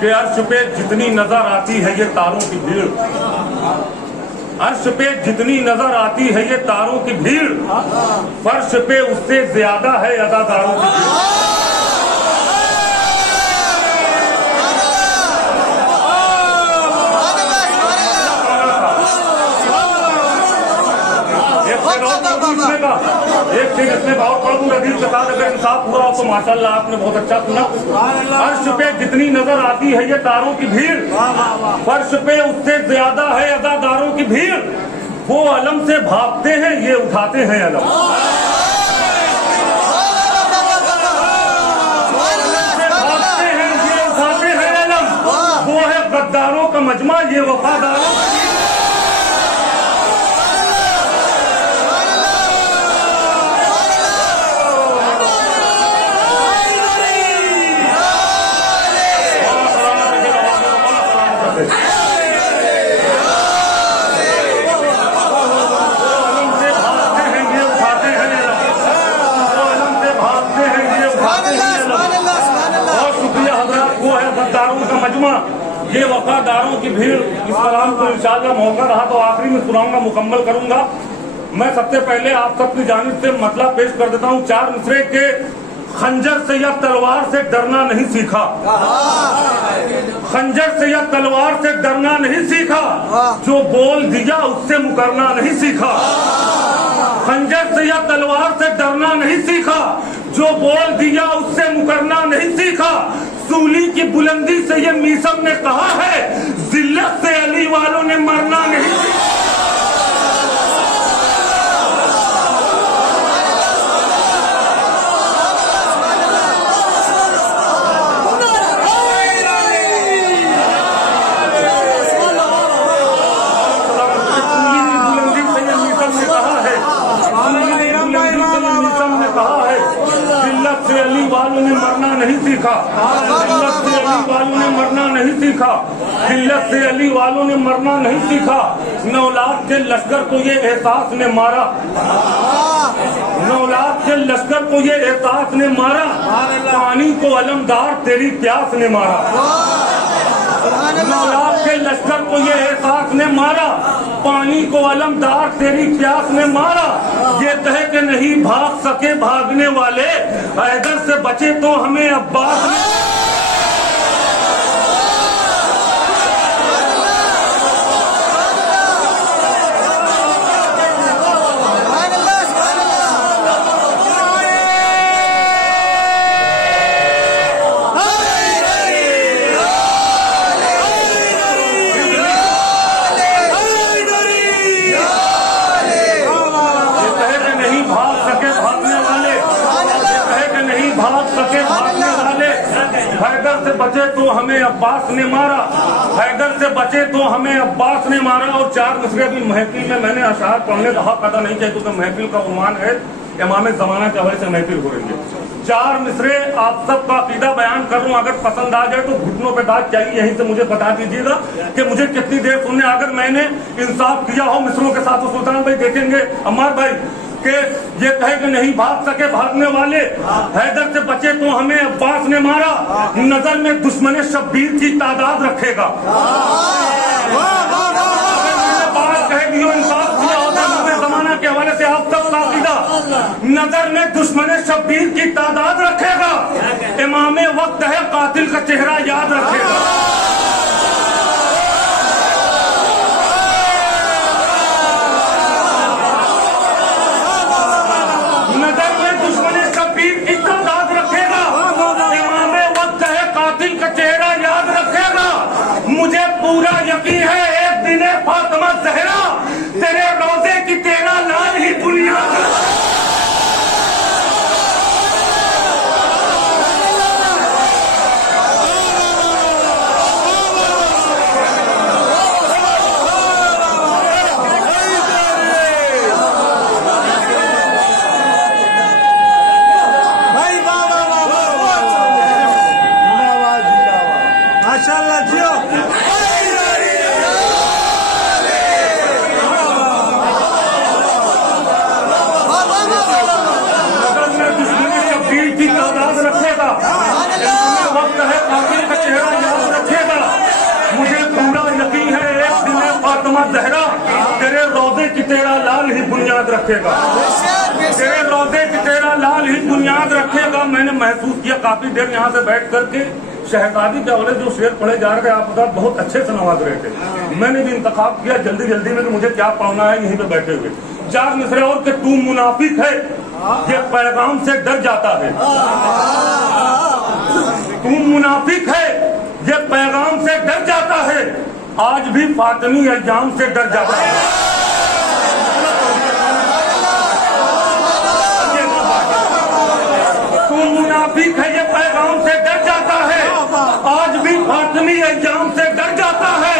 कि अर्श पे जितनी नजर आती है ये तारों की भीड़, अर्श पे जितनी नजर आती है ये तारों की भीड़, फर्श पे उससे ज्यादा है अदाकारों की भीड़। एक चीज इसमें बहुत पढ़ दूं रदीफ के साथ अगर इंसाफ हुआ हो तो माशाल्लाह आपने बहुत अच्छा सुना। अर्श पे जितनी नजर आती है ये तारों की भीड़, फर्श पे उससे ज्यादा है अदादारों की भीड़। वो अलम से भागते हैं ये उठाते हैं अलम, भागते हैं ये उठाते हैं अलम। वो है गद्दारों का मजमा ये वफादारों का। ये वफादारों की भीड़। इस कलाम को इंशाअल्लाह मौका रहा तो आखिरी में सुनाऊंगा, मुकम्मल करूंगा। मैं सबसे पहले आप सबकी जानिब से मतलब पेश कर देता हूँ। चार मिसरे के खंजर से या तलवार से डरना नहीं सीखा, खंजर से या तलवार से डरना नहीं सीखा, जो बोल दिया उससे मुकरना नहीं सीखा। खंजर से या तलवार से डरना नहीं सीखा, जो बोल दिया उससे मुकरना नहीं सीखा। सूली की बुलंदी से ये मीसम ने कहा है, जिल्लत से अली वालों ने मरना नहीं सीखा। अली वालों ने मरना नहीं सीखा, जिल्लत से अली वालों ने मरना नहीं सीखा, जिल्लत से अली वालों ने मरना नहीं सीखा। नौलाद के लश्कर को ये एहसास ने मारा, नौलाद के लश्कर को ये एहसास ने मारा, पानी को अलमदार तेरी प्यास ने मारा। नौलाद के लश्कर को ये एहसास ने मारा, पानी को अलमदार तेरी प्यास ने मारा। ये कहे कि नहीं भाग सके भागने वाले, हैदर से बचे तो हमें अब्बास ने। हैदर से बचे तो हमें अब्बास ने मारा, हैदर से बचे तो हमें अब्बास ने मारा। और चार मिसरे भी महफिल में मैंने अशआर पढ़ने का हक अदा नहीं किया क्योंकि महफिल का उन्वान है इमाम ज़माना के हवाले से महफिल हो रही है। चार मिसरे आप सबका अकीदा बयान कर रहा हूँ, अगर पसंद आ जाए तो घुटनों पे दाग चाहिए, यहीं से मुझे बता दीजिएगा कि मुझे कितनी देर सुनने। अगर मैंने इंसाफ किया हो मिसरों के साथ तो सुल्तान भाई देखेंगे, अम्मार भाई के ये कहे कि नहीं भाग सके भागने वाले, हैदर से बचे तो हमें अब्बास ने मारा। नजर में दुश्मन शब्बीर की तादाद रखेगा। बात कह दी हो, इंसाफ किया होता है जमाना के हवाले से आप सब साकीदा। नजर में दुश्मन शब्बीर की तादाद रखेगा, इमाम वक्त है कातिल का चेहरा याद रखेगा। मुझे पूरा यकीन है एक दिन फातिमा ज़हरा तेरे रोजे की तेरा लाल ही दुनिया। माशाल्लाह जियो। की तादाद रखेगा, वक्त है कातिल का चेहरा याद जहरा तेरे रोजे की तेरा लाल ही बुनियाद रखेगा, तेरे रोजे की तेरा लाल ही बुनियाद रखेगा। मैंने महसूस किया काफी देर यहाँ से बैठ करके शहजादी के अवले जो शेर पढ़े जा रहे थे आप बहुत अच्छे से नवाज रहे थे। मैंने भी इंतखाब किया जल्दी जल्दी में कि मुझे क्या पढ़ना है, यहीं पे बैठे हुए 4 मिसरे और कि तू मुनाफिक है ये पैगाम से डर जाता है, तू मुनाफिक है ये पैगाम से डर जाता है, आज भी फातिमी अय्याम से डर जाता है। तू मुनाफिक है ये पैगाम से डर जाता है, आज भी फातिमी अय्याम से डर जाता है।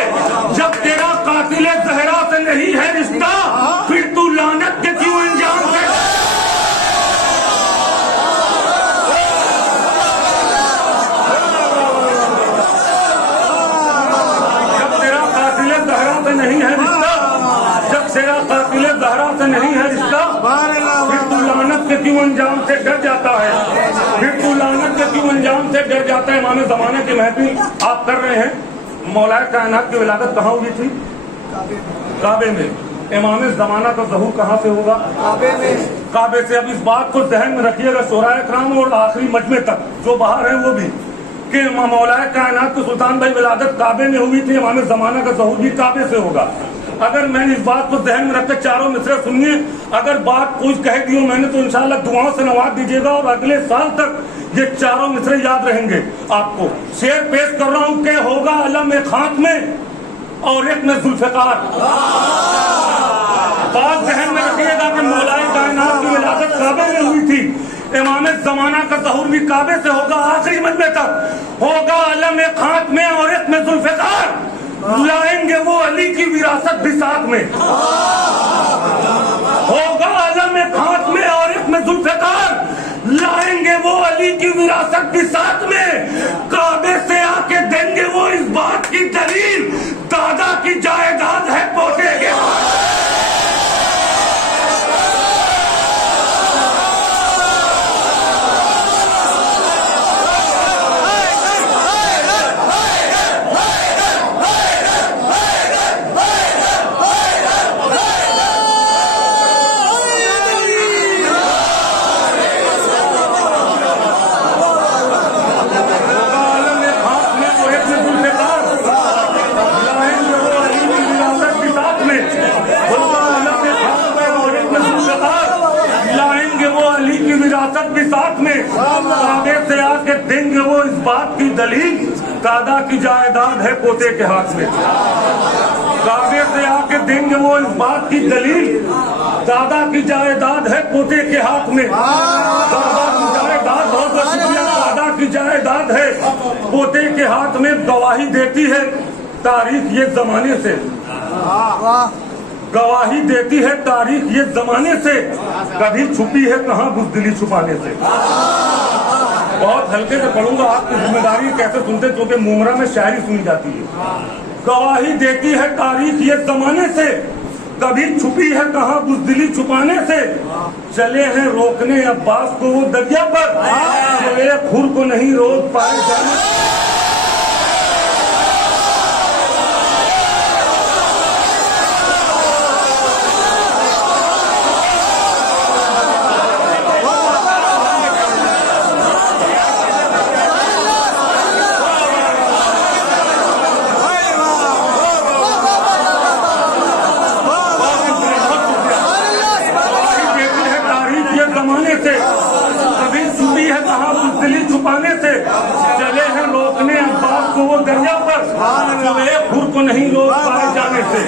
जब तेरा कातिले ज़हरा से नहीं है रिश्ता फिर तू लानत के क्यों अंजाम से। नहीं है रिश्ता, जब तेरा कातिले ज़हरा से नहीं है रिश्ता फिर तू लानत के क्यों अंजाम से डर जाता है, फिर तू लानत के क्यों अंजाम से डर जाता है। इमाम ज़माने की महफिल आप कर रहे हैं। मौलाए कायनात की विलादत कहाँ हुई थी? काबे में। इमाम ज़माना का ज़हूर कहाँ से होगा? काबे में। काबे से। अब इस बात को ज़हन में रखिएगा, शोराए कराम और आखिरी मजमे तक जो बाहर है वो भी कि मौलाए कायनात के सुल्तान भाई विलादत काबे में हुई थी, इमाम ज़माना का ज़हूर भी काबे से होगा। अगर मैंने इस बात को ज़हन में रखकर चारों मिसरे सुनिए, अगर बात कुछ कह दी हो मैंने तो इंशाअल्लाह दुआओं से नवाज दीजिएगा और अगले साल तक ये चारों मिसरे याद रहेंगे आपको। शेर पेश कर रहा हूँ कि होगा अलम एक हाथ में और एक में जुल्फ़िकार। बात ज़हन में रखिएगा कि मौलाए कायनात की विलादत काबे में हुई थी, इमाम ज़माना का ज़हूर भी काबे से होगा, आखिरी मजमे तक होगा अलम एक हाथ में और एक में जुल्फ़िकार। लाएंगे वो अली की विरासत भी साथ में, होगा अलम एक हाथ में और एक में जुल्फ़िकार, लाएंगे वो अली की विरासत भी साथ में। काबे से आके देंगे वो इस बात की दलील, दादा की जायदाद है पोते के हाथ। भी साथ में काबे से आके देंगे वो इस बात की दलील, दादा की जायदाद है पोते के हाथ में। काबे से आके देंगे वो इस बात की दलील, दादा की जायदाद है पोते के हाथ में। दादा की जायदाद, बहुत बहुत शुक्रिया, दादा की जायदाद है पोते के हाथ में। गवाही देती है तारीख ये जमाने से, गवाही देती है तारीख ये जमाने से, कभी छुपी है कहाँ बुज़दिली छुपाने से। बहुत हल्के से पढ़ूंगा, आपकी जिम्मेदारी कैसे सुनते क्योंकि मुमरा में शायरी सुनी जाती है। गवाही देती है तारीख ये जमाने से, कभी छुपी है कहाँ बुज़दिली छुपाने से। चले हैं रोकने अब्बास को वो दरिया पर, जो एक खुर को नहीं रोक पाए जाने। कभी छुपी है कहाँ बुज़दिली छुपाने से। चले हैं रोकने अब्बास को वो दरिया पर, जो एक खुर को नहीं रोक पाए जाने से,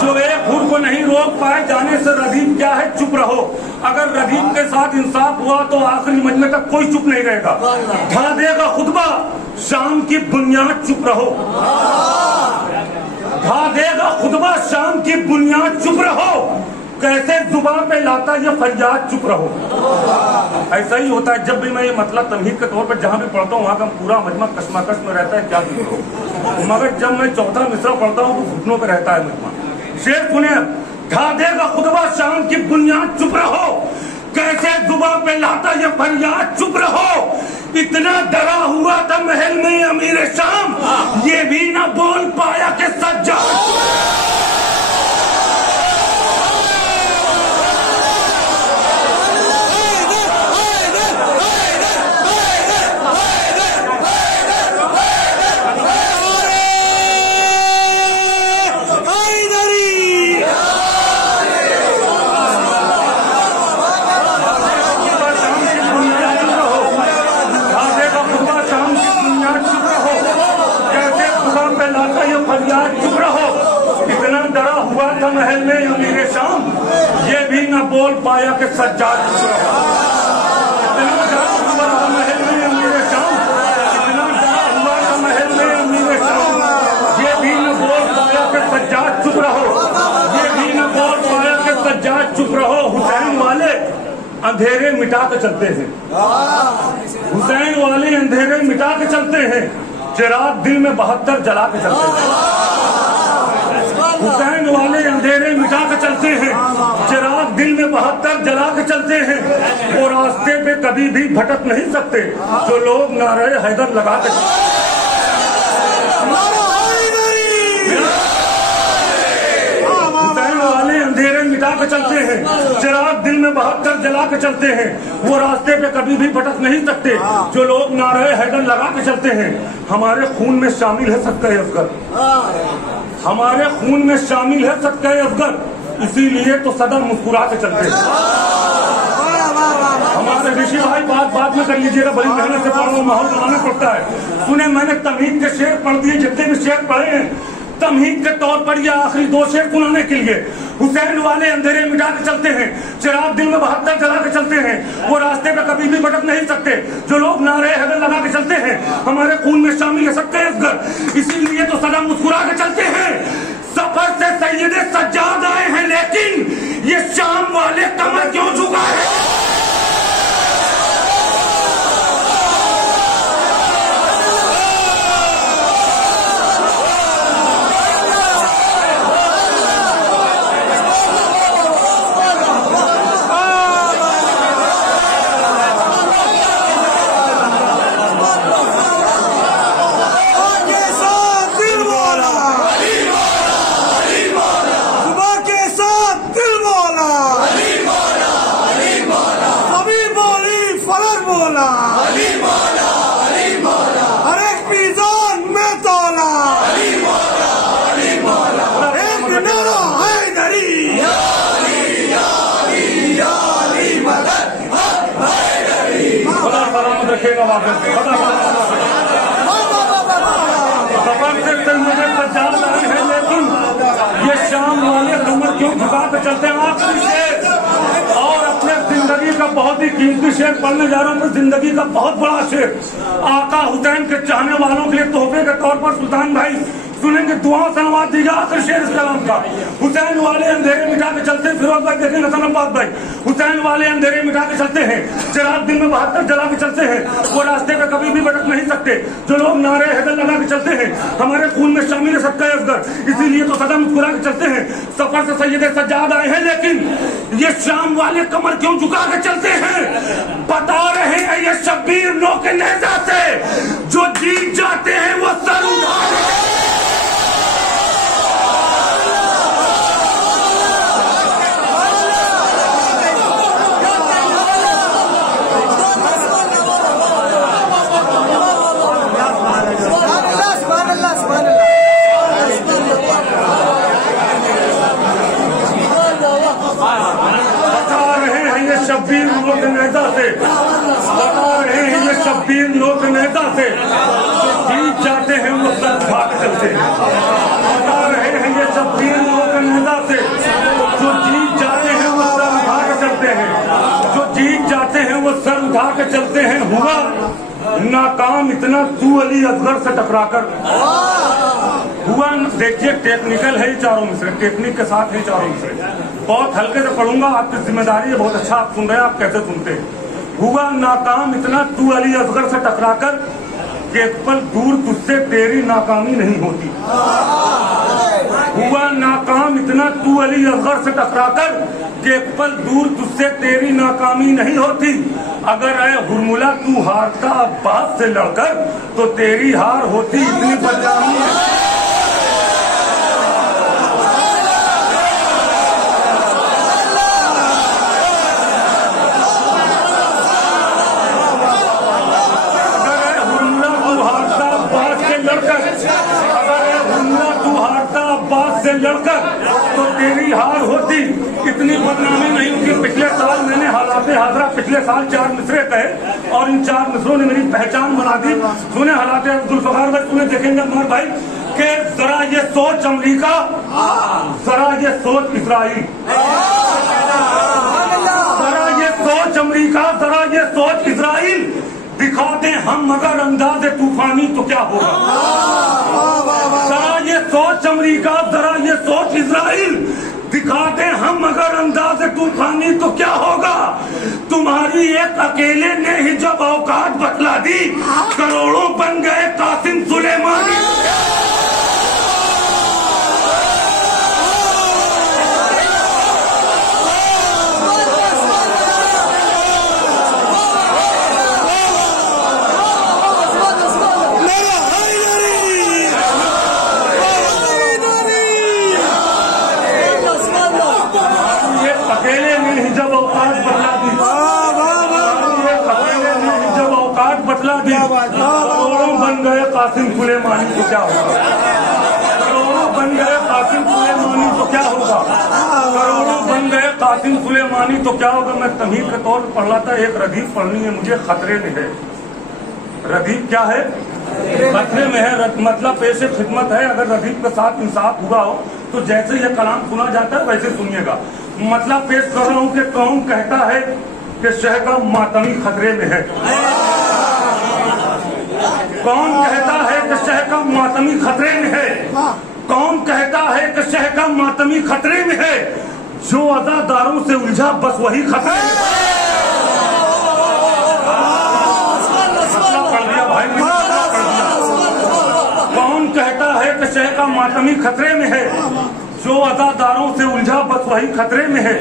जो एक खुर को नहीं रोक पाए जाने से। रदीफ क्या है? चुप रहो। अगर रदीफ के साथ इंसाफ हुआ तो आखिरी मजमे तक कोई चुप नहीं रहेगा। ढा देगा खुतबा शाम की बुनियाद, चुप रहो। ढा देगा खुतबा शाम की बुनियाद, चुप रहो। कैसे जुबान पे लाता ये फरियाद, चुप रहो। ऐसा ही होता है जब भी मैं ये मतलब तमहीद के तौर पर जहाँ भी पढ़ता हूँ वहाँ का पूरा मजमा कश्मकश में रहता है, क्या चुप रहो। मगर जब मैं चौथा मिसरा पढ़ता हूँ तो घुटनों पे रहता है मजमा। शेर सुने, ढा देगा खुतबा शाम की बुनियाद, चुप रहो। कैसे जुबान पे लाता ये फरियाद, चुप रहो। इतना डरा हुआ था महल में अमीर शाम, ये भी ना बोल पाया कि सज्जाद। न बोल पाया कि सज्जाद चुप रहो। इतना डरा हुआ था महल में अमीर शाम, इतना डरा हुआ था महल में अमीर शाम, ये भी न बोल पाया कि सज्जाद चुप रहो, ये भी न बोल पाया कि सज्जाद चुप रहो। हुसैन वाले अंधेरे मिटा के चलते हैं, हुसैन वाले अंधेरे मिटा के चलते हैं, चिराग दिल में 72 जला के चलते हैं। हुसैन वाले अंधेरे मिटा के चलते हैं, चिराग दिल में 72 जला के चलते हैं। वो रास्ते पे कभी भी भटक नहीं सकते जो लोग नारे हैदर लगा के अंधेरे मिटा के चलते हैं, चिराग दिल में 72 जला के चलते हैं। वो रास्ते पे कभी भी भटक नहीं सकते जो लोग नारे हैदर लगा के चलते हैं। हमारे खून में शामिल है सबका अफगर, हमारे खून में शामिल है सबका अफगर, इसीलिए तो सदा मुस्कुरा के चलते हैं। हमारे ऋषि भाई बात में कर लीजिएगा, बड़ी मेहनत से पढ़ना माहौल बनाना पड़ता है। सुने मैंने तमहीद के शेर पढ़ दिए, जितने भी शेर पढ़े हैं तमहीद के तौर पर या आखिरी 2 शेर सुनाने के लिए। हुसैन वाले अंधेरे मिटा के चलते हैं, चिराग दिल में 72 जला के चलते हैं। वो रास्ते पे कभी भी भटक नहीं सकते जो लोग नारे हैदर लगा के चलते हैं। हमारे खून में शामिल है सबके अफगर, इसीलिए तो सदा मुस्कुरा के चलते हैं। सफर से सैयदे सज्जाद आए हैं, लेकिन ये शाम वाले कमर क्यों झुका है? रखेगा वापस सफर से सैयदे सज्जाद आए हैं, लेकिन ये शाम वाले कमर क्यों झुका के चलते हैं? आखिरी शेर और अपने जिंदगी का बहुत ही कीमती शेर पढ़ने जा रहा हूँ, जिंदगी का बहुत बड़ा शेर। आका हुसैन के चाहने वालों के लिए तोहफे के तौर पर सुल्तान भाई सुनेंगे, दुआओं से नवाज दीजिए। आखिर शेर इस कलाम का, हुसैन वाले अंधेरे मिटा के चलते हैं। फिरोज भाई देखेंगे, हसन अब्बास भाई, हुसैन वाले अंधेरे मिटा के चलते हैं, चिराग दिल में 72 जला के चलते हैं। वो रास्ते पे कभी भी भटक नहीं सकते जो लोग नारे हैदर लगा के चलते हैं। हमारे खून में शामिल है सबका अफगर, इसीलिए तो सदा मुस्कुरा के चलते हैं। सफर से सैयदे सज्जाद आए हैं, लेकिन ये शाम वाले कमर क्यों झुका के चलते हैं? बता रहे हैं ये शब्बीर नौके नेज़ा से, जो जीत जाते हैं वो सर उठा शब्बीर नोक नेता से, बता रहे हैं ये शब्बीर नोक नेता से, जो जीत जाते हैं वो सर उठा के चलते हैं। बता रहे हैं ये शब्बीर नोक नेता से, जो जीत जाते हैं वो सर उठा के चलते हैं, जो जीत जाते हैं वो सर उठा के चलते हैं। हुआ नाकाम इतना तू अली असगर से टकराकर, हुआ देखिए टेक्निकल है ये चारों मिसरे, टेक्निक के साथ है चारों मिसरे। बहुत हल्के से पढ़ूंगा, आपकी जिम्मेदारी है, बहुत अच्छा आप सुन रहे हैं, आप कैसे सुनते हैं। हुआ नाकाम इतना तू अली असगर से टकराकर कि एक पल दूर तुझसे तेरी नाकामी नहीं होती। हुआ नाकाम इतना तू अली असगर से टकराकर कि एक पल दूर तुझसे तेरी नाकामी नहीं होती। अगर ऐ हुरमुला तू हारता अब्बास से लड़कर तो तेरी हार होती इतनी बदनामी है। लड़कर तो तेरी हार होती इतनी बदनामी नहीं होती। पिछले साल मैंने हालात हाजरा पिछले साल 4 मिसरे कहे और इन 4 मिसरों ने मेरी पहचान बना दी। सुने हालात जुल्फकार भाई, सुने देखेंगे अमर भाई कि जरा ये सोच अमरीका, जरा ये सोच इसराइल, अमेरिका, जरा ये सोच इजराइल, दिखा दें हम मगर अंदाज़े तूफानी तो क्या होगा। जरा ये सोच अमेरिका, जरा ये सोच इजराइल, दिखा दें हम मगर अंदाज़े तूफानी तो क्या होगा। तुम्हारी एक अकेले ने ही जब औकात बतला दी, करोड़ों बन गए कासिम सुलेमानी। करोड़ों बन गए कासिम सुलेमानी तो क्या होगा। करोड़ों बन गए कासिम सुलेमानी तो क्या होगा। करोड़ों बन गए कासिम सुलेमानी तो क्या होगा। मैं तमहीद के तौर पर पढ़ रहा था, एक रदीफ पढ़नी है मुझे, खतरे में है। रदीफ क्या है? खतरे में है, मतलब पेश खिदमत है। अगर रदीफ के साथ इंसाफ हुआ हो तो जैसे ये कलाम सुना जाता है वैसे सुनिएगा। मतलब पेश कर रहा हूँ कि कौन कहता है कि शह का मातमी खतरे में है। कौन कहता है कि शह का मातमी खतरे में है। कौन कहता है कि शह का मातमी खतरे में है। जो अज़ादारों से उलझा बस वही खतरे में है। कौन कहता है कि शह का मातमी खतरे में है। जो अज़ादारों से उलझा बस वही खतरे में है।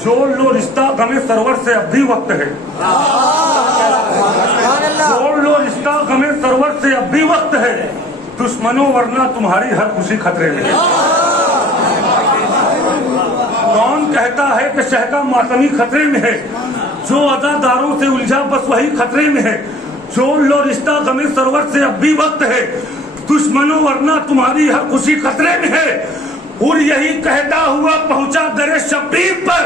जोड़ लो रिश्ता गमे सरवर से अब भी वक्त है। जोड़ लो रिश्ता गमे सरवर से अब भी वक्त है। दुश्मनों वरना तुम्हारी हर खुशी खतरे में है। कौन कहता है कि शह का मातमी खतरे में है। जो अज़ादारों से उलझा बस वही खतरे में है। जोड़ लो रिश्ता गमे सरवर से अब भी वक्त है। दुश्मनों वरना तुम्हारी हर खुशी खतरे में है। और यही कहता हुआ पहुंचा दरे शब्बीर पर,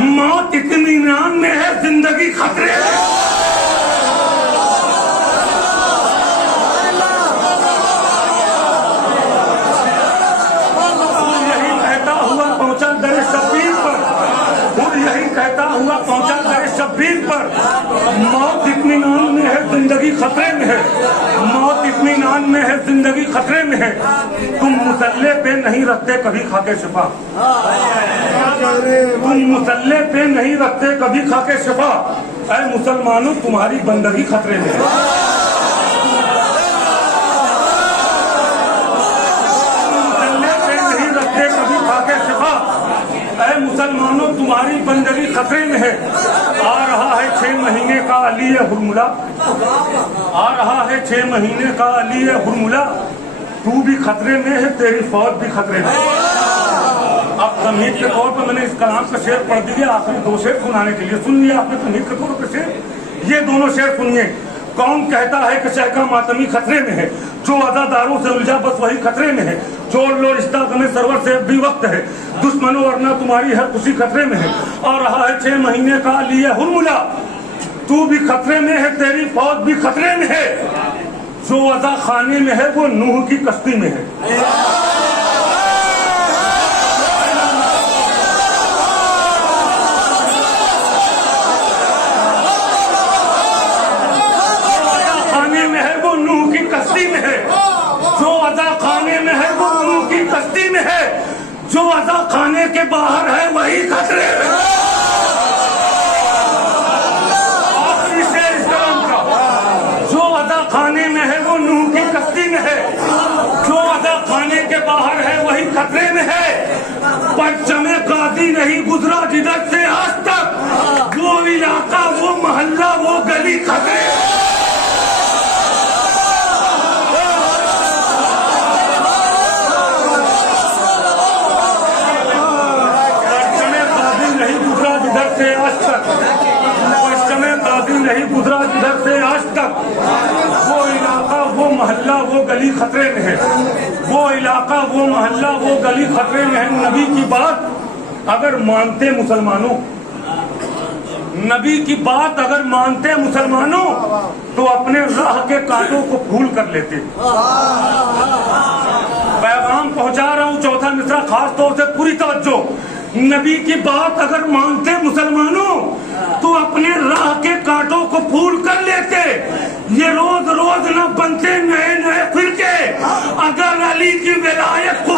मौत इत्मीनान में है जिंदगी खतरे में। यही कहता हुआ पहुंचा दरे शब्बीर पर, और यही कहता हुआ पहुंचा दरे शब्बीर पर, मौत इत्मीनान में है जिंदगी खतरे में है। मौत इत्मीनान में है जिंदगी खतरे में है। तुम मुसल्ले पे नहीं रखते कभी खाके शिफा। तुम मुसल्ले पे नहीं रखते कभी खाके शिफा। ऐ मुसलमानों तुम्हारी बंदगी खतरे में है। मुसल्ले पे नहीं रखते कभी खाके शिफा। ऐ मुसलमानों तुम्हारी बंदगी खतरे में है। आ रहा है 6 महीने का अली हुरमुला। आ रहा है 6 महीने का अली हुरमुला। तू भी खतरे में है, तेरी फौज भी खतरे में है। अब तमहीद के तौर पर मैंने इस कलाम का शेर पढ़ दिया, आपने 2 शेर सुनाने के लिए सुन लिया आपने तमहीद के तौर पर शेर। ये दोनों शेर सुनिए। कौन कहता है कि शह का मातमी खतरे में है। जो अज़ादारों से उलझा बस वही खतरे में है। जोड़ लो रिश्ता गमे सरवर से अब भी वक्त है। दुश्मनों वरना तुम्हारी हर खुशी खतरे में है। आ रहा है 6 महीने का अली हुरमुला। तू भी खतरे में है, तेरी फौज भी खतरे में है। जो अज़ा खाने में है वो नूह की कश्ती में है। खाने में है वो नूह की कश्ती में है। जो अज़ा खाने में है वो नूह की कश्ती में है। जो अज़ा खाने के बाहर है वही खतरे में है। खाने में है वो नूह की कश्ती में है। जो अदा खाने के बाहर है वही खतरे में है। परचमे काजी नहीं गुजरा जिधर से आज तक। वो इलाका वो मोहल्ला वो गली खतरे में। परचमे काजी नहीं गुजरा जिधर से आज तक। परचमे काजी नहीं गुजरा जिधर से आज तक। वो इलाका वो मोहल्ला वो गली खतरे में है। वो इलाका वो मोहल्ला वो गली खतरे में है। नबी की बात अगर मानते मुसलमानों, नबी की बात अगर मानते मुसलमानों तो अपने राह के कांटों को फूल कर लेते। पैगाम पहुंचा रहा हूं, चौथा मिसरा खास तौर से पूरी तवज्जो। नबी की बात अगर मानते मुसलमानों तो अपने राह के कांटों को फूल कर लेते। ये रोज रोज न बनते नए नए फिरके, अगर अली की विलायत को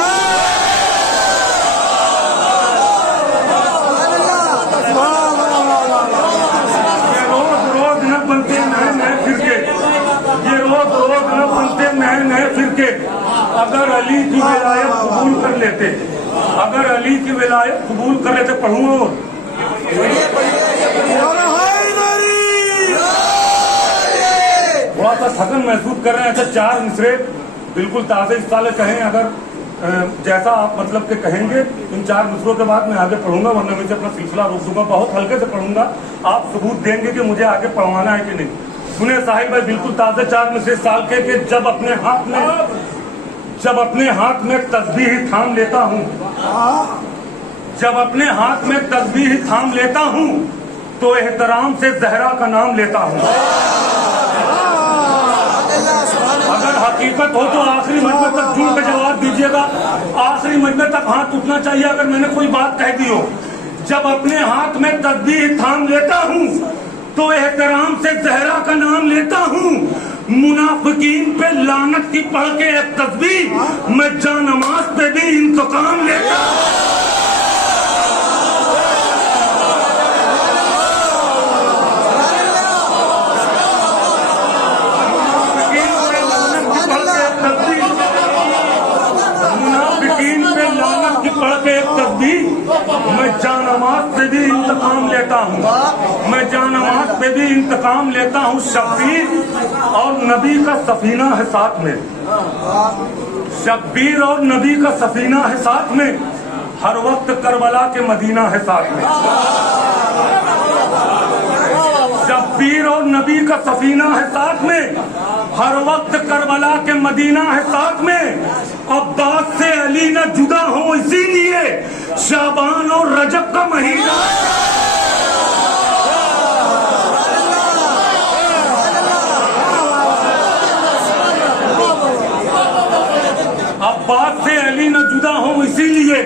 नए फिरके, अगर अली की विलायत कबूल कर लेते, अगर अली की विलायत कबूल कर लेते। पढ़ूंगा थोड़ा सा थकन महसूस कर रहे हैं। अच्छा, 4 मिसरे बिल्कुल ताज़े इस साल कहें, अगर जैसा आप मतलब के कहेंगे। इन 4 मिसरों के बाद मैं आगे पढ़ूंगा, वरना मैं अपना सिलसिला रोक दूंगा। बहुत हल्के से पढ़ूंगा, आप सबूत देंगे कि मुझे आगे पढ़वाना है कि नहीं। सुने साहिब भाई, बिल्कुल ताज़े 4 मिसरे साल के जब अपने हाथ में तस्बीह थाम लेता हूँ, जब अपने हाथ में तस्बीह थाम लेता हूँ, तो एहतराम से जहरा का नाम लेता हूँ। अगर हकीकत हो तो आखिरी मजमे तक जुड़ के जवाब दीजिएगा। आखिरी मजमे तक हाथ उठना चाहिए अगर मैंने कोई बात कह दी हो। जब अपने हाथ में तस्बीह थाम लेता हूँ, तो एहतराम से जहरा का नाम लेता हूँ। मुनाफिकीन पे लानत की पढ़ के एक तस्बीह, मैं जानमाज पे भी इंतकाम लेता हूँ। मैं जानमाज पे भी इंतकाम लेता हूँ, मैं जानमाज पे भी इंतकाम लेता हूँ। शब्बीर और नबी का सफीना है साथ में, शब्बीर और नबी का सफीना है साथ में, हर वक्त करबला के मदीना है साथ में। शब्बीर और नबी का सफीना है साथ में, हर वक्त करबला के मदीना है साथ में। अब्बास से अली न जुदा हो, इसीलिए शाबान और रजब का महीना। अब्बास से अली न जुदा हो, इसीलिए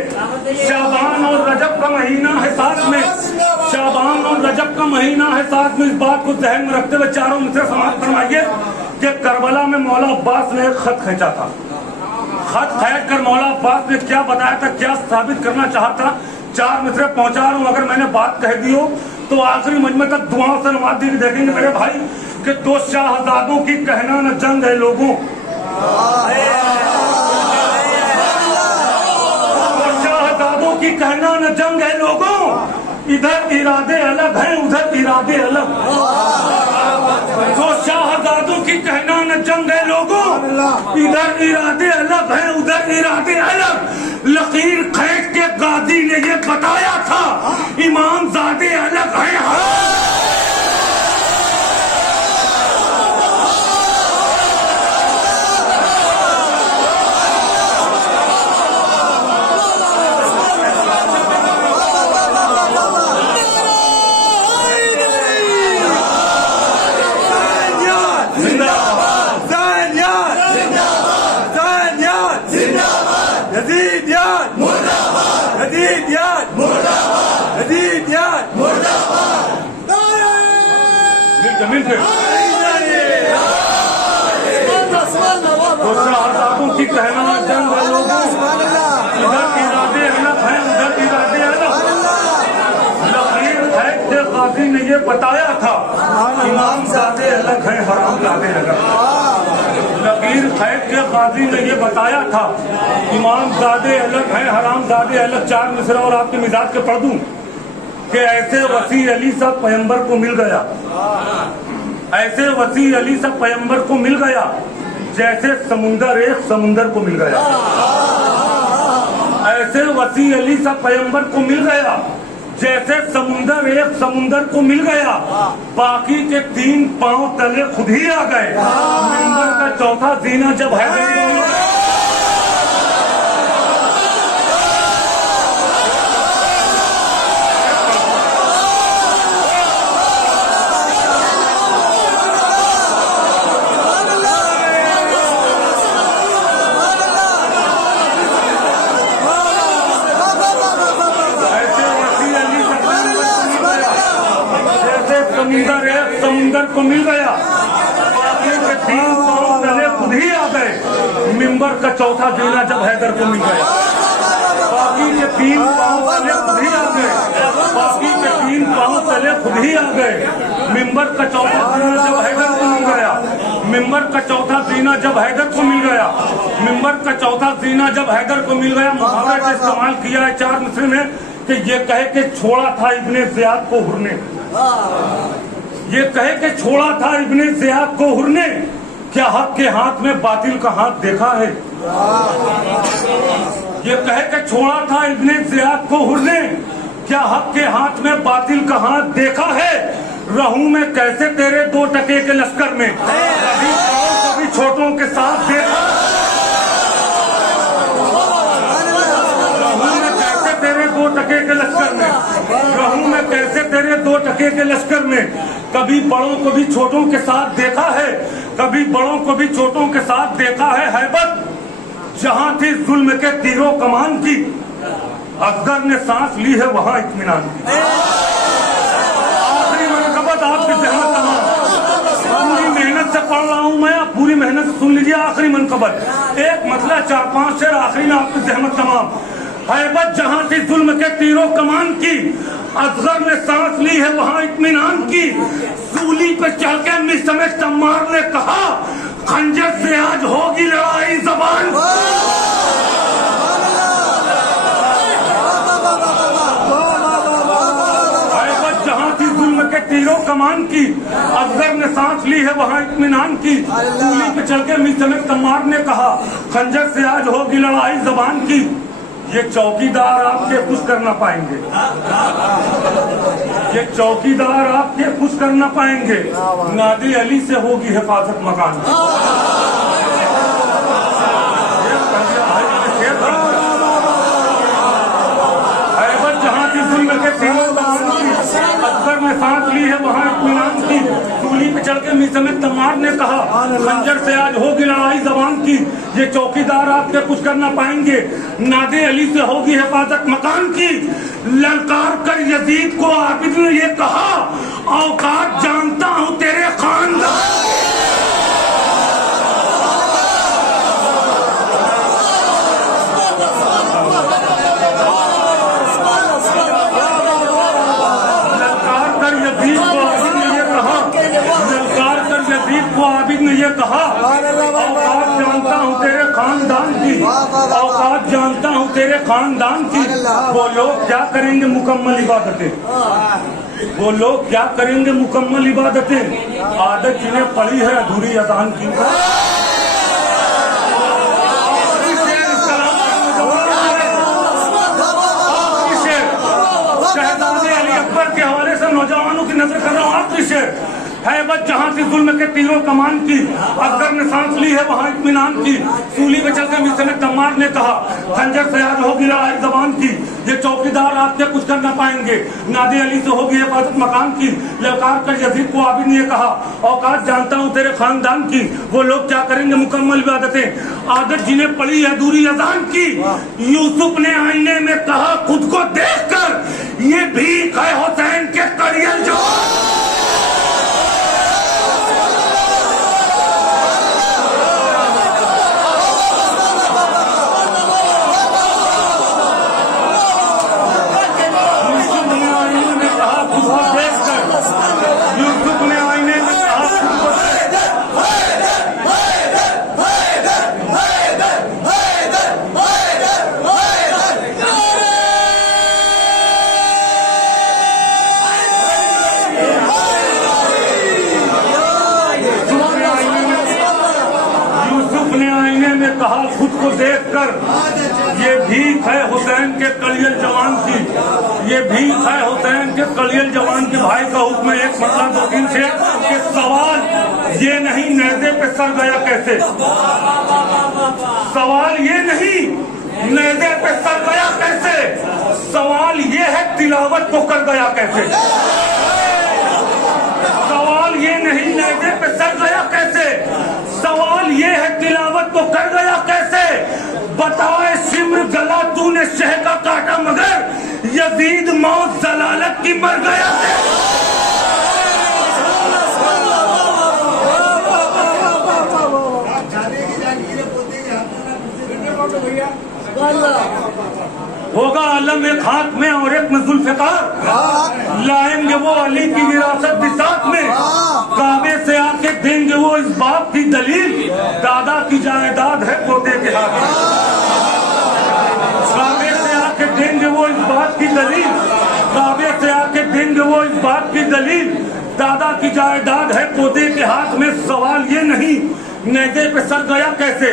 शाबान और रजब का महीना है साथ में, शाबान और रजब का महीना है साथ में। इस बात को ध्यान में रखते हुए 4 मिसरे समाप्त फरमाइए कि करबला में मौला अब्बास ने एक खत खींचा था। खत खींच कर मौला अब्बास ने क्या बताया था, क्या साबित करना चाहता, 4 मिसरे पहुंचा रहा हूं। अगर मैंने बात कह दी हो तो आखिरी मजमे तक दुआओं से नवाजी देखेंगे मेरे भाई कि 2 शाहजादों की कहना न जंग है लोगों, 2 शाहजादों की कहना न जंग है लोगों। इधर इरादे अलग हैं, उधर इरादे अलग। 2 शाहजादों की कहना न जंग है लोगों, इधर इरादे अलग हैं, उधर इरादे अलग। लकीर खैट के गाजी ने ये बताया था, इमाम ज़ादे अलग हैं। जमीन पे 2 शाहजादों की कहना जंग है लोगों, इधर इरादे अलग हैं, उधर इरादे अलग। लकीर खैट के गाजी ने ये बताया था, इमाम ज़ादे अलग हैं, हराम ज़ादे अलग। लकीर खैट के गाजी ने ये बताया था, इमाम ज़ादे अलग हैं, हराम ज़ादे अलग। 4 मिसरा और आपके मिजाज के पढ़ दूं कि ऐसे वसी अली सा पैगंबर को मिल गया, ऐसे वसी अली सा पैगंबर को मिल गया, जैसे समुंदर एक समुंदर को मिल गया। ऐसे वसी अली सा पैगंबर को मिल गया, जैसे समुंदर एक समुंदर को मिल गया। बाकी के 3 पांव तले खुद ही आ गए। मिंबर का चौथा जीना जब है को मिल गया, बाकी के 3 पांव तले खुद ही आ गए। मिंबर का चौथा जीना जब हैदर को मिल गया, बाकी के 3 पांव तले खुद ही आ गए, बाकी के 3 पांव तले खुद ही आ गए। मिंबर का चौथा जीना जब हैदर को मिल गया, मिंबर का चौथा जीना जब हैदर को मिल गया, मिंबर का चौथा जीना जब हैदर को मिल गया। मुहावरे का इस्तेमाल किया है 4 मिसरे में कि ये कहे के छोड़ा था इब्ने ज़ियाद को हुरने, ये कहे के छोड़ा था इब्ने ज़ियाद को हुरने, क्या हक के हाथ में बातिल का हाथ देखा है। ये कहे के छोड़ा था इब्ने ज़ियाद को हुरने, क्या हक के हाथ में बातिल का हाथ देखा है। रहूं मैं कैसे तेरे 2 टके के लश्कर में, कभी छोटों के साथ देखा। रहूं मैं कैसे तेरे 2 टके के लश्कर में, रहूं मैं कैसे तेरे 2 टके के लश्कर में, कभी बड़ों को भी छोटों के साथ देखा है, कभी बड़ों को भी छोटों के साथ देखा है। हैबत जहां थी जुल्म के तीरों कमान की, असगर ने सांस ली है वहां इत्मीनान की। आखिरी मनकबत आपकी जहमत तमाम, पूरी मेहनत से पढ़ रहा हूं मैं, आप पूरी मेहनत से सुन लीजिए। आखिरी मनकबत एक मतलब 4-5 शेर आखिरी में आपकी जहमत तमाम। हैबत जहां थी जुल्म के तीरों कमान की, असगर ने सांस ली है वहां इत्मीनान की। सूली पे चढ़ के मिस्र में तम्मार ने कहा, खंजर से आज होगी लड़ाई ज़बान। हैबत जहां थी जुल्म के तीरों कमान की, असगर ने सांस ली है वहां इत्मीनान की। सूली पे चढ़ के मिस्र में तम्मार ने कहा, खंजर से आज होगी लड़ाई ज़बान की। ये चौकीदार आपके कुछ कर ना पाएंगे, ये चौकीदार आपके कुछ कर ना पाएंगे, नादी अली से होगी हिफाजत मकान की। हैबत जहां थी जुल्म के तीरों कमान की, असगर ने सांस ली है वहां इत्मीनान की। सूली पे चढ़ के मिस्र में तम्मार ने कहा, खंजर से आज होगी लड़ाई ज़बान की। ये चौकीदार आपके कुछ कर ना पाएंगे, नादे अली से होगी हिफाजत मकान की। ललकार कर यजीद को आबिद ने ये कहा, औकात जानता हूं तेरे खानदान। आबिद ने ये कहा, औकात जानता हूँ तेरे खानदान की, औकात जानता हूँ तेरे खानदान की। वो लोग क्या करेंगे मुकम्मल इबादतें, वो लोग क्या करेंगे मुकम्मल इबादतें, आदत जिन्हें पड़ी है अधूरी अजान की। शहजादे अली अकबर के हवाले से नौजवानों की नजर कर रहा हूँ। आखिरी शेर, हैबत जहां से जुल्म के तीरों कमान की, असगर ने सांस ली है वहां इत्मीनान की। सूली पे चलकर मिस्र में तम्मार ने कहा, खंजर से आज होगी लड़ाई ज़बान की। ये चौकीदार आपके कुछ कर ना पाएंगे, नादे अली से होगी हिफाजत मकान की। ललकार कर यजीद को आबिद ने ये कहा, औकात जानता हूँ तेरे खानदान की। वो लोग क्या करेंगे मुकम्मल इबादतें, आदत जिन्हें पड़ी है अधूरी अजान की। यूसुफ ने आईने में कहा खुद को देखकर, ये भीख है हुसैन के कड़ियल जो। कहा खुद को देखकर, ये भीख है हुसैन के कलियल जवान की, ये भीख है हुसैन के कलियल जवान की। भाई का हुक्म एक मतलब 2-3 से कि सवाल ये नहीं नैज़े पे सर गया कैसे, सवाल ये नहीं नैज़े पे सर गया कैसे, सवाल ये है तिलावत को कर गया कैसे। सवाल ये नहीं नैज़े पे सर गया कैसे, सवाल ये है तिलावत को कर गया कैसे। बताए सिमर गला तूने शह का काटा, मगर यजीद मौत जलालत की मर गया। होगा अलम एक हाथ में और एक में जुल्फ़िकार, लाएंगे वो अली की विरासत भी साथ में, काबे से आके देंगे वो इस बात की दलील, दादा की जायदाद है पोते के हाथ में। काबे से आके देंगे वो इस बात की दलील, काबे से आके देंगे वो इस बात की दलील, दादा की जायदाद है पोते के हाथ में। सवाल ये नहीं नेज़े पे सर गया कैसे,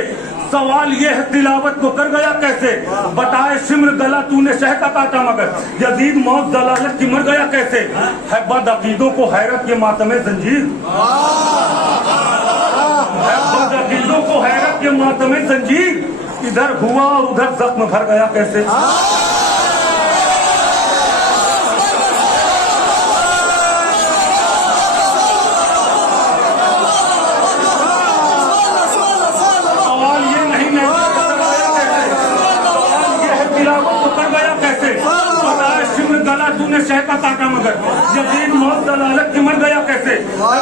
सवाल ये है तिलावत को कर गया कैसे, बताए शिम्र गला तूने शह का काटा मगर, यजीद मौत दलालत की मर गया कैसे, है बद अकीदों को हैरत के मातमे जंजीर, है बद अकीदों को हैरत के मातमे जंजीर, इधर हुआ और उधर जख्म भर गया कैसे। तूने शह का काटा मगर, यजीद मौत दलालत की मर गया कैसे,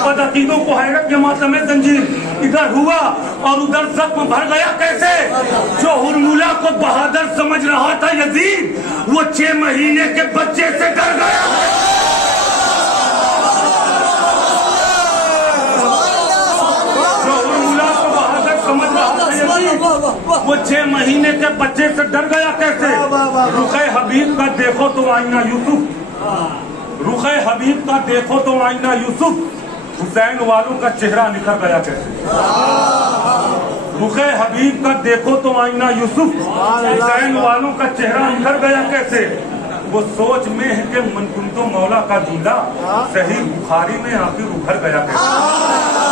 बद अकीदों को हैरत के मातमे जंजीर, इधर हुआ और उधर जख्म भर गया कैसे। जो हुरमुला को बहादुर समझ रहा था यजीद, वो 6 महीने के बच्चे से डर गया। जो हुरमुला को बहादुर समझ रहा था यजीद, वो 6 महीने के बच्चे से डर गया कैसे। रुखे हबीब का देखो तो आईना यूसुफ, रुखे हबीब का देखो तो आईना यूसुफ, हुसैन वालों का चेहरा निखर गया कैसे। रुखे हबीब का देखो तो आईना यूसुफ, हुसैन वालों का चेहरा निखर गया कैसे। वो सोच में है कि मनकुन तो मौला का जुमला, सही बुखारी में आखिर उभर गया कैसे।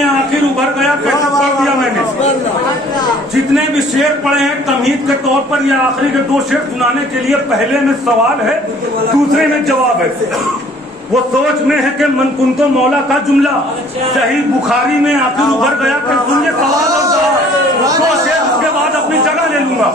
आखिर उभर गया कैसे, पढ़ दिया मैंने। जितने भी शेर पढ़े हैं तमहीद के तौर पर, या आखिरी के 2 शेर सुनाने के लिए पहले में सवाल है, दूसरे में जवाब है। वो सोच में है कि मनकुन तो मौला का जुमला, सही बुखारी में आखिर उभर गया कैसे। सुनिए सवाल और जवाब, 2 शेर उसके बाद अपनी जगह ले लूंगा।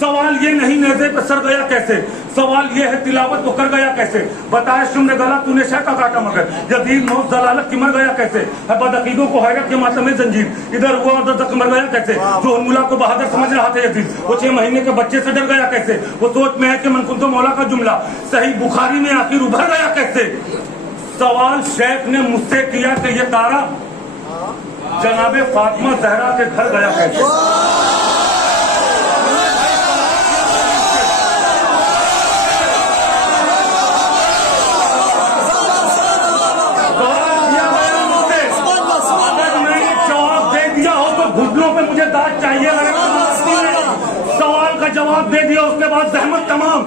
सवाल ये नहीं नेज़े पे सर गया कैसे, सवाल ये है तिलावत को कर गया कैसे, बताए शिम्र गला तूने शह का काटा मगर, यजीद मौत दलालत की मर गया कैसे, है बद अकीदों को हैरत के मातमे जंजीर, इधर हुआ उधर तक मर गया कैसे। जो हुरमुला को बहादुर समझ रहा था यजीद, वो 6 महीने के बच्चे से डर गया कैसे। वो सोच में है कि मनकुन तो मौला का जुमला, सही बुखारी में आखिर उभर गया कैसे। सवाल शेख ने मुझसे किया कि ये तारा जनाबे फातिमा जहरा के घर गया कैसे। घुटनों पे मुझे दाद चाहिए। सवाल का जवाब दे दिया, उसके बाद जहमत तमाम।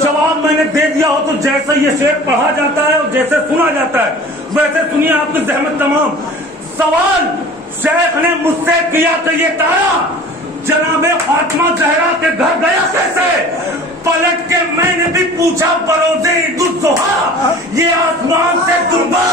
जवाब मैंने दे दिया हो तो जैसे ये शेर पढ़ा जाता है और जैसे सुना जाता है वैसे सुनिए, आपकी जहमत तमाम। सवाल शेख ने मुझसे किया कि ये तारा जनाबे फातिमा जहरा के घर गया कैसे। पलट के मैंने भी पूछा बरोज़े ईद-उज़-ज़ुहा, ये आसमान से दुर्बा